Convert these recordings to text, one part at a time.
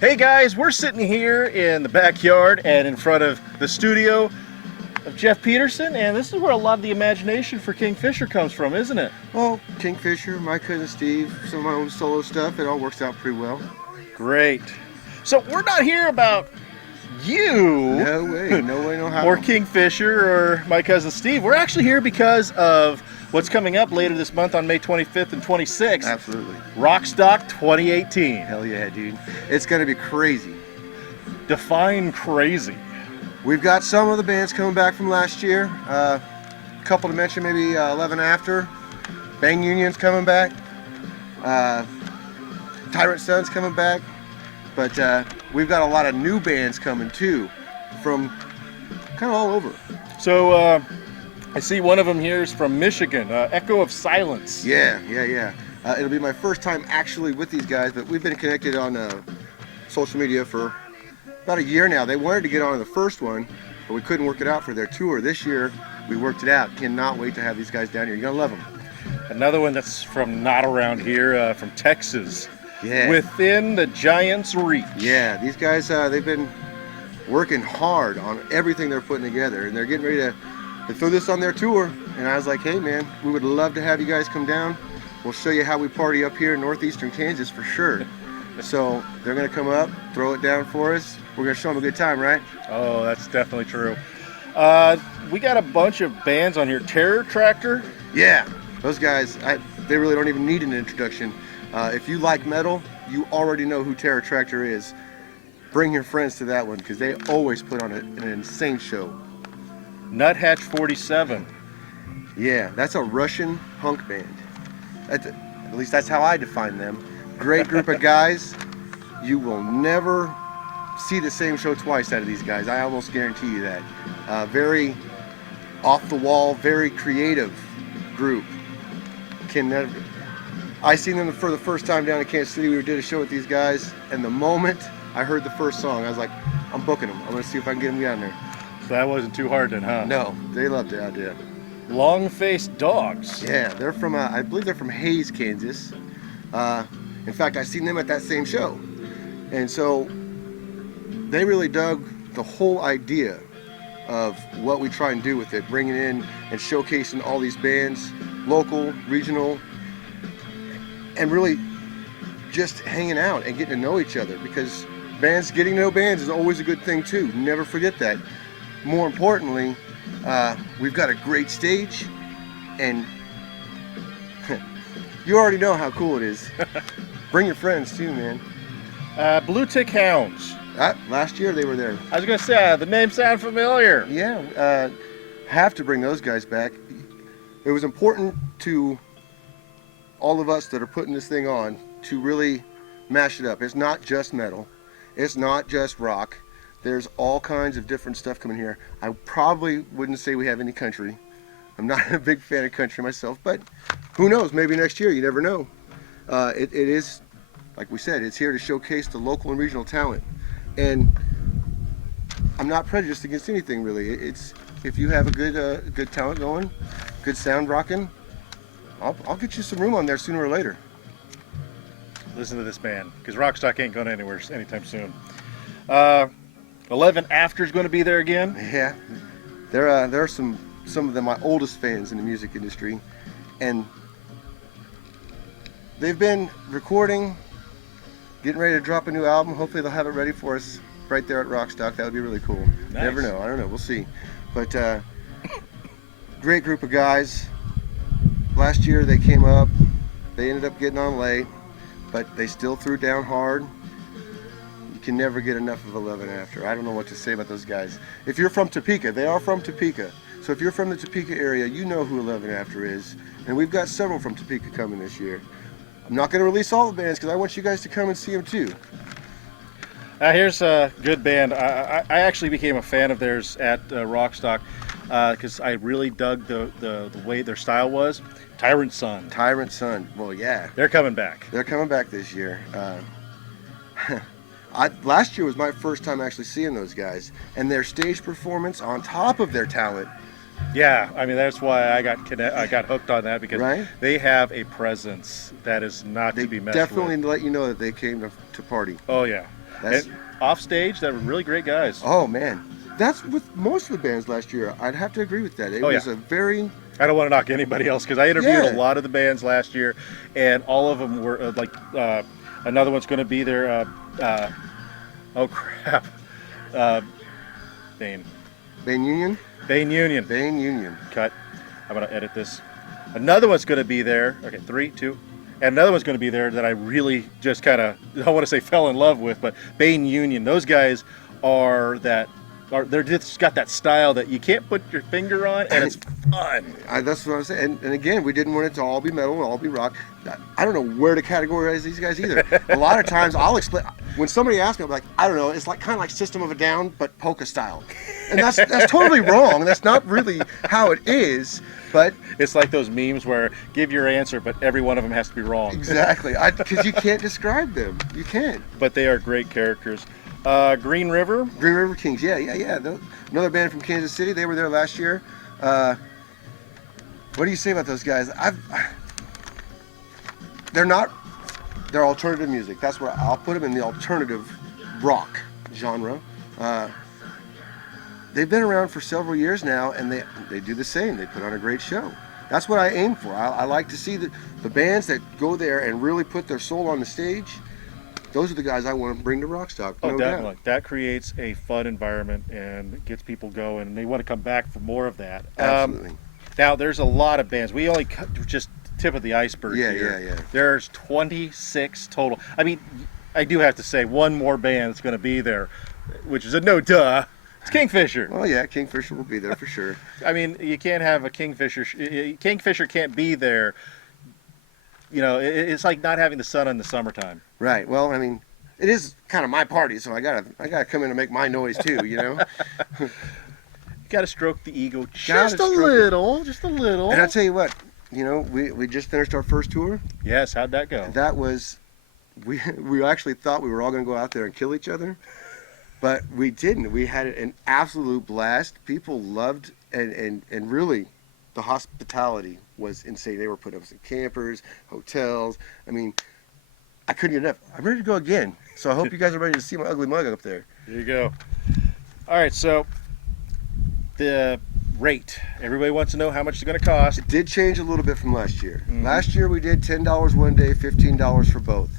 Hey guys, we're sitting here in the backyard and in front of the studio of Jeff Petersen, and this is where a lot of the imagination for Kingfisher comes from, isn't it? Well, Kingfisher, my cousin Steve, some of my own solo stuff, it all works out pretty well. Great. So we're not here about you. No way, no how. Or Kingfisher or my cousin Steve. We're actually here because of what's coming up later this month on May 25th and 26th. Absolutely. ROCKSTOCK 2018. Hell yeah, dude. It's going to be crazy. Define crazy. We've got some of the bands coming back from last year. A couple to mention, maybe 11 After. Bang Union's coming back. Tyrant Sun's coming back. But we've got a lot of new bands coming too, from kind of all over. So I see one of them here is from Michigan, Echo of Silence. Yeah. It'll be my first time actually with these guys, but we've been connected on social media for about a year now. They wanted to get on the first one, but we couldn't work it out for their tour. This year, we worked it out. Cannot wait to have these guys down here. You're going to love them. Another one that's from not around here, from Texas. Yeah. Within the Giants' reach. Yeah, these guys, they've been working hard on everything they're putting together, and they're getting ready to throw this on their tour. And I was like, hey man, we would love to have you guys come down. We'll show you how we party up here in northeastern Kansas for sure. So they're gonna come up, throw it down for us. We're gonna show them a good time, right? Oh, that's definitely true. We got a bunch of bands on here. Terror Tractor. Yeah, those guys, they really don't even need an introduction. If you like metal, you already know who Terror Tractor is. Bring your friends to that one because they always put on an insane show. Nuthatch 47. Yeah, that's a Russian punk band. At least that's how I define them. Great group of guys. You will never see the same show twice out of these guys. I almost guarantee you that. Very off the wall, very creative group. I seen them for the first time down in Kansas City. We did a show with these guys, and the moment I heard the first song, I was like, I'm booking them. I'm gonna see if I can get them down there. So that wasn't too hard then, huh? No, they loved the idea. Long-Faced Dogs. Yeah, they're from, I believe they're from Hayes, Kansas. In fact, I seen them at that same show. And so they really dug the whole idea of what we try and do with it, bringing in and showcasing all these bands, local, regional, and really just hanging out and getting to know each other, because getting to know bands is always a good thing too. Never forget that. More importantly, we've got a great stage, and you already know how cool it is. Bring your friends too, man. Blue Tick Hounds. Last year they were there. I was gonna say, the name sound familiar. Yeah, have to bring those guys back. It was important to all of us that are putting this thing on to really mash it up. It's not just metal. It's not just rock. There's all kinds of different stuff coming here. I probably wouldn't say we have any country. I'm not a big fan of country myself, but who knows? Maybe next year, you never know. It is, like we said, it's here to showcase the local and regional talent. And I'm not prejudiced against anything really. It's, if you have a good talent going, good sound rocking, I'll get you some room on there sooner or later. Listen to this band, because ROCKSTOCK ain't going anywhere anytime soon. 11 After's going to be there again. Yeah, there are some of them my oldest fans in the music industry, and they've been recording, getting ready to drop a new album. Hopefully they'll have it ready for us right there at ROCKSTOCK. That would be really cool. Nice. Never know. I don't know. We'll see. But great group of guys. Last year they came up. They ended up getting on late, but they still threw down hard. You can never get enough of 11 After. I don't know what to say about those guys. If you're from Topeka, they are from Topeka. So if you're from the Topeka area, you know who 11 After is. And we've got several from Topeka coming this year. I'm not going to release all the bands because I want you guys to come and see them too. Here's a good band. I actually became a fan of theirs at ROCKSTOCK because I really dug the way their style was. Tyrant Sun. Tyrant Sun. Well, yeah. They're coming back. They're coming back this year. Last year was my first time actually seeing those guys, and their stage performance on top of their talent. Yeah, I mean that's why I got hooked on that, because Right? they have a presence that is not They to be messed definitely with. let you know that they came to party. Oh yeah. That's And off stage, they were really great guys. oh man, that's with most of the bands last year. I'd have to agree with that. It Oh, yeah. was a very I don't want to knock anybody else because I interviewed a yeah. lot of the bands last year, and all of them were another one's going to be there. Oh crap, uh, Bane, Bane Union. Bane Union. Bane Union. Cut. I'm going to edit this. Another one's going to be there. Okay, 3, 2. And another one's going to be there that I really just kind of, I don't want to say fell in love with, but Bane Union. Those guys they're just got that style that you can't put your finger on, and it's fun. That's what I was saying. And again, we didn't want it to all be metal, all be rock. I don't know where to categorize these guys either. A lot of times I'll explain, when somebody asks me, I'm like, I don't know, it's like kind of like System of a Down, but polka style. And that's totally wrong. That's not really how it is, but It's like those memes where give your answer, but every one of them has to be wrong. exactly. Because you can't describe them. You can't. But they are great characters. Green River. Green River Kings, yeah. Another band from Kansas City. They were there last year. What do you say about those guys? They're alternative music. That's where I'll put them in the alternative rock genre. They've been around for several years now, and they do the same. They put on a great show. That's what I aim for. I like to see the bands that go there and really put their soul on the stage. Those are the guys I want to bring to ROCKSTOCK. Oh, no definitely. doubt. That creates a fun environment and gets people going, and they want to come back for more of that. Absolutely. Now, there's a lot of bands. We only cut just tip of the iceberg Yeah, here. yeah. There's 26 total. I mean, I do have to say one more band that's going to be there, which is a no duh. It's Kingfisher. Well, yeah, Kingfisher will be there for sure. I mean, you can't have a Kingfisher. Kingfisher can't be there. You know, it's like not having the sun in the summertime. Right. Well, I mean, it is kind of my party, so I gotta come in and make my noise too. You know. You got to stroke the ego Gotta just a stroke it. little, just a little. And I'll tell you what, you know, we just finished our first tour. Yes, how'd that go? That was, we actually thought we were all going to go out there and kill each other, but we didn't. We had an absolute blast. People loved and really, the hospitality was insane. They were putting up some campers, hotels. I mean, I couldn't get enough. I'm ready to go again. So I hope you guys are ready to see my ugly mug up there. There you go. All right, so the rate. Everybody wants to know how much it's going to cost. It did change a little bit from last year. Mhm. Last year we did $10 one day, $15 for both.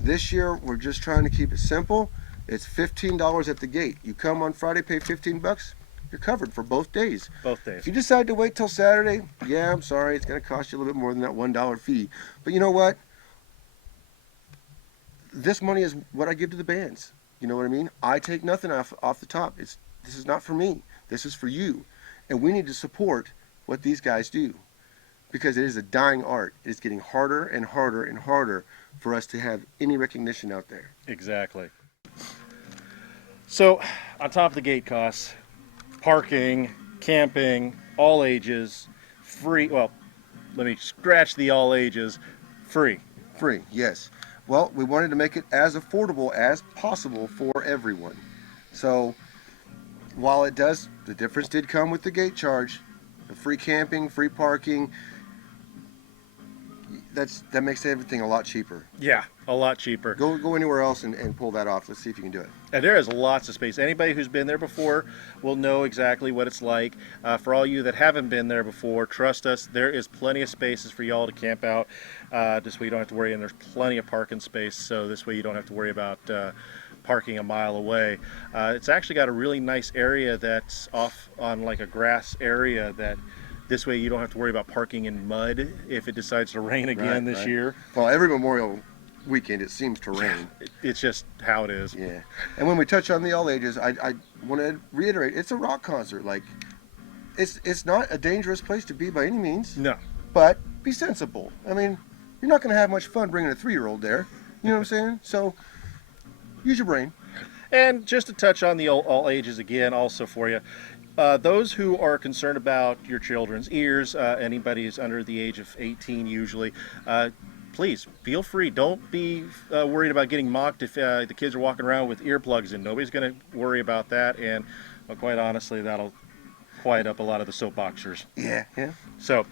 This year we're just trying to keep it simple. It's $15 at the gate. You come on Friday, pay $15, you're covered for both days. Both days. If you decide to wait till Saturday, yeah, I'm sorry, it's going to cost you a little bit more than that $1 fee. But you know what? This money is what I give to the bands. You know what I mean? I take nothing off the top. This is not for me. This is for you. And we need to support what these guys do, because it is a dying art. It is getting harder and harder and harder for us to have any recognition out there. Exactly. So, on top of the gate costs, parking, camping, all ages, free. Well, let me scratch the all ages, free. Free, yes. Well, we wanted to make it as affordable as possible for everyone. So, while the difference did come with the gate charge, the free camping, free parking, that makes everything a lot cheaper. Yeah, a lot cheaper. Go anywhere else and pull that off. Let's see if you can do it. And there is lots of space. Anybody who's been there before will know exactly what it's like. For all you that haven't been there before, trust us, there is plenty of spaces for y'all to camp out. This way you don't have to worry, and there's plenty of parking space, so this way you don't have to worry about parking a mile away. It's actually got a really nice area that's off on like a grass area that this way you don't have to worry about parking in mud if it decides to rain again this year. Well, every Memorial weekend it seems to rain. It's just how it is. Yeah. And when we touch on the all ages, I want to reiterate, it's a rock concert. Like, it's not a dangerous place to be by any means. No. But be sensible. I mean, you're not going to have much fun bringing a 3-year-old there. You know what I'm saying? So use your brain. And just to touch on the all ages again, also for you, those who are concerned about your children's ears, anybody who's under the age of 18 usually, please feel free. Don't be worried about getting mocked if the kids are walking around with earplugs in. Nobody's going to worry about that, and quite honestly, that'll quiet up a lot of the soapboxers. Yeah, yeah. So,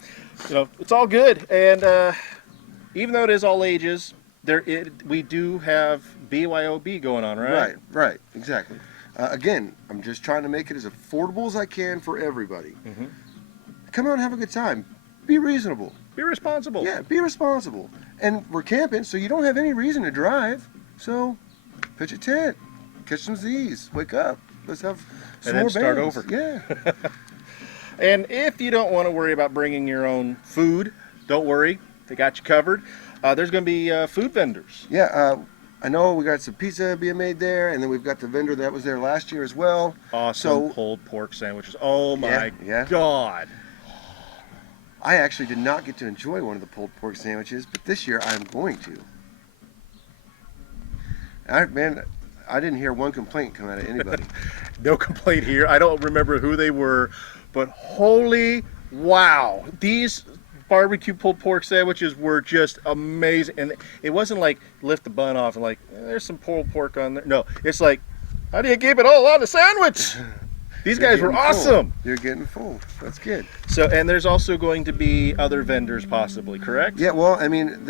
it's all good, and even though it is all ages, we do have BYOB going on, right? Right, exactly. Again, I'm just trying to make it as affordable as I can for everybody. Mm-hmm. Come out and have a good time. Be reasonable. Be responsible. Yeah, be responsible. And we're camping, so you don't have any reason to drive. So pitch a tent, catch some Z's, wake up. Let's have some And then more start bands. over. Yeah. And if you don't want to worry about bringing your own food, don't worry. They got you covered. There's going to be food vendors. Yeah, I know we got some pizza being made there, and then we've got the vendor that was there last year as well. Awesome pulled pork sandwiches. Oh my God. I actually did not get to enjoy one of the pulled pork sandwiches, but this year I'm going to. I didn't hear one complaint come out of anybody. No complaint here. I don't remember who they were, but holy wow. These barbecue pulled pork sandwiches were just amazing. And it wasn't like lift the bun off and like, there's some pulled pork on there. No, it's like, how do you keep it all on the sandwich? These guys were awesome. You're getting full. That's good. So, and there's also going to be other vendors possibly, correct? Yeah, well, I mean,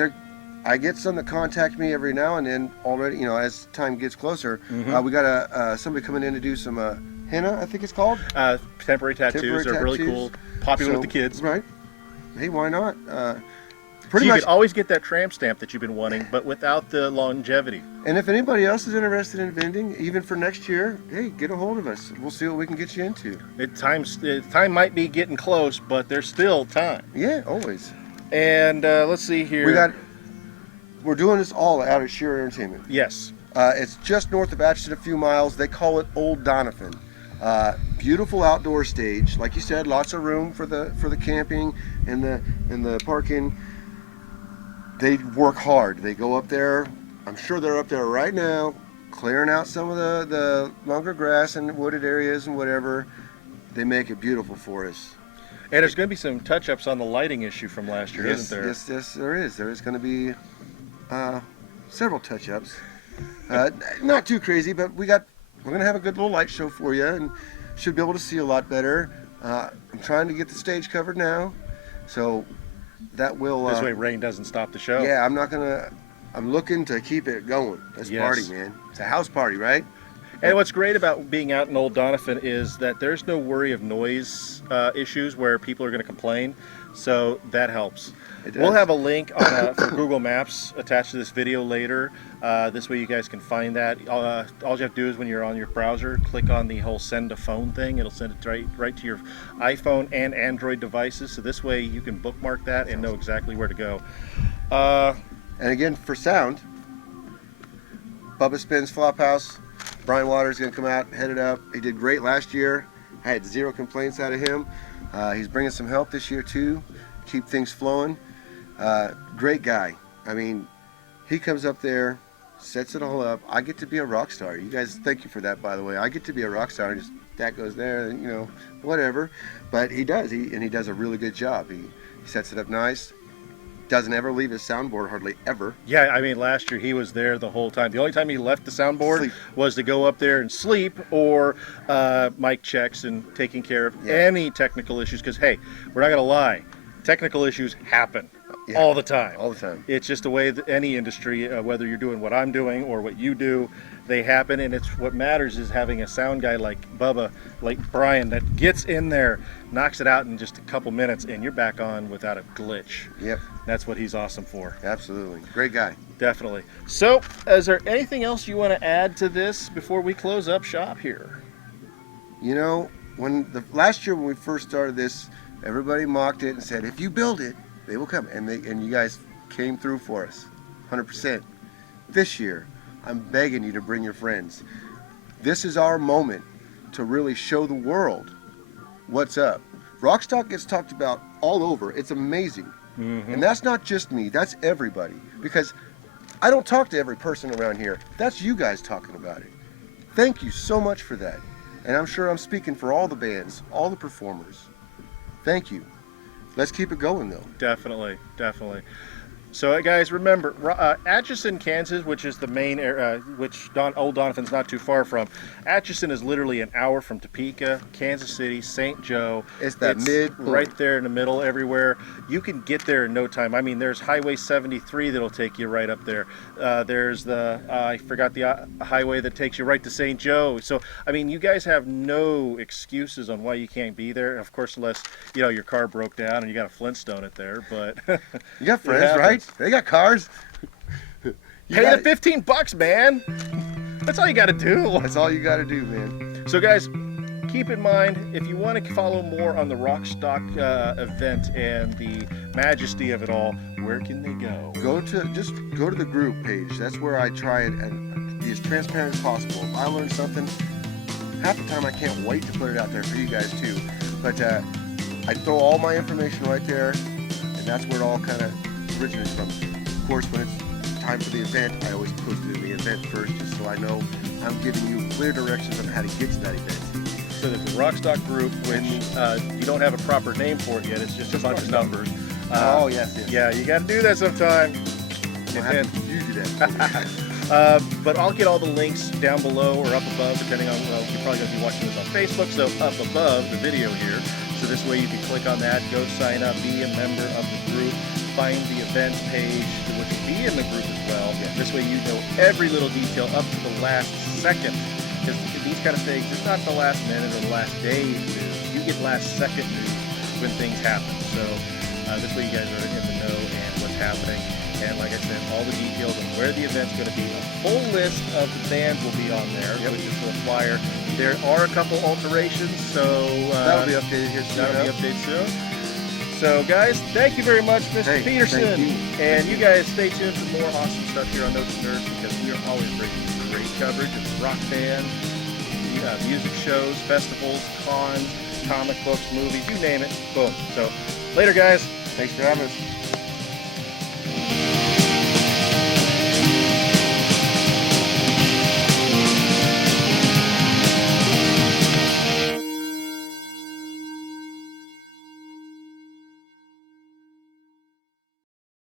I get some that contact me every now and then already, you know, as time gets closer. Mm-hmm. We got somebody coming in to do some henna, I think it's called. Temporary tattoos. They're really cool. Popular with the kids. Right. Hey, why not? Pretty much. You could always get that tramp stamp that you've been wanting, but without the longevity. And if anybody else is interested in vending, even for next year, hey, get a hold of us. We'll see what we can get you into. Time might be getting close, but there's still time. Yeah, always. And let's see here. We're doing this all out at Sheer Entertainment. Yes. It's just north of Atchison, a few miles. They call it Old Donovan. Beautiful outdoor stage, like you said, lots of room for the camping and the parking. They work hard. They go up there. I'm sure they're up there right now, clearing out some of the longer grass and wooded areas and whatever. They make it beautiful for us. And there's going to be some touch-ups on the lighting issue from last year, isn't there? Yes, there is. There is going to be several touch-ups. Not too crazy, but we're going to have a good little light show for you and should be able to see a lot better. I'm trying to get the stage covered now, so that will... this way rain doesn't stop the show. Yeah, I'm looking to keep it going. Let's party, man. It's a house party, right? And what's great about being out in Old Donovan is that there's no worry of noise issues where people are going to complain, so that helps. We'll have a link on, for Google Maps attached to this video later. This way you guys can find that. All you have to do is when you're on your browser, click on the whole send to phone thing. It'll send it right to your iPhone and Android devices. So this way you can bookmark that and know exactly where to go. And again, for sound, Bubba Spins Flophouse. Brian Waters is going to come out, head it up. He did great last year. I had 0 complaints out of him. He's bringing some help this year too. Keep things flowing. Great guy. I mean, he comes up there, sets it all up. I get to be a rock star. You guys, thank you for that, by the way. I get to be a rock star. Just that goes there, and, you know, whatever. But he does. He does a really good job. He sets it up nice. Doesn't ever leave his soundboard, hardly ever. Yeah, I mean, last year he was there the whole time. The only time he left the soundboard was to go up there and sleep or mic checks and taking care of any technical issues. Because, hey, we're not going to lie. Technical issues happen all the time. All the time. It's just the way that any industry, whether you're doing what I'm doing or what you do, they happen. And it's what matters is having a sound guy like Bubba, like Brian, that gets in there, knocks it out in just a couple minutes, and you're back on without a glitch. Yep. That's what he's awesome for. Absolutely. Great guy. Definitely. So, is there anything else you want to add to this before we close up shop here? You know, last year when we first started this, everybody mocked it and said, if you build it, they will come. And you guys came through for us, 100%. This year, I'm begging you to bring your friends. This is our moment to really show the world what's up. ROCKSTOCK gets talked about all over. It's amazing. Mm-hmm. And that's not just me, that's everybody. Because I don't talk to every person around here. That's you guys talking about it. Thank you so much for that. And I'm sure I'm speaking for all the bands, all the performers. Thank you. Let's keep it going, though. Definitely, definitely. So guys, remember, Atchison, Kansas, which is the main area, which Old Doniphan's not too far from. Atchison is literally an hour from Topeka, Kansas City, St. Joe. It's that mid right there in the middle everywhere. You can get there in no time. I mean, there's Highway 73 that'll take you right up there. There's the, I forgot the highway that takes you right to St. Joe. So, I mean, you guys have no excuses on why you can't be there. Of course, unless, you know, your car broke down and you got a Flintstone it there, but... You got friends, right? They got cars. Pay the $15, man. That's all you got to do. That's all you got to do, man. So, guys, keep in mind, if you want to follow more on the ROCKSTOCK event and the majesty of it all, where can they go? Just go to the group page. That's where I try it and be as transparent as possible. If I learn something, half the time I can't wait to put it out there for you guys too. But I throw all my information right there, and that's where it all kind of originates from. Of course, when it's time for the event, I always post it in the event first, just so I know I'm giving you clear directions on how to get to that event. So there's a ROCKSTOCK group, which you don't have a proper name for it yet. It's just a bunch of numbers. Oh, yes. Yeah, you got to do that sometime. You do that. But I'll get all the links down below or up above, depending on, well, you're probably going to be watching this on Facebook, so up above the video here. So this way you can click on that, go sign up, be a member of the group, find the events page, which will be in the group as well. Yeah. This way you know every little detail up to the last second. Because these kind of things, it's not the last minute or the last day's news. You get last second news when things happen. So this way you guys are in the know and what's happening. And like I said, all the details on where the event's going to be. A full list of the bands will be on there, which is the flyer. There are a couple alterations, so that'll be updated here soon. That'll be updated soon. So guys, thank you very much, Mr. Petersen. And you guys stay tuned for more awesome stuff here on Notes and Nerds, because we are always bringing you great coverage of rock bands, music shows, festivals, cons, comic books, movies, you name it. Boom. So later, guys. Thanks for having us.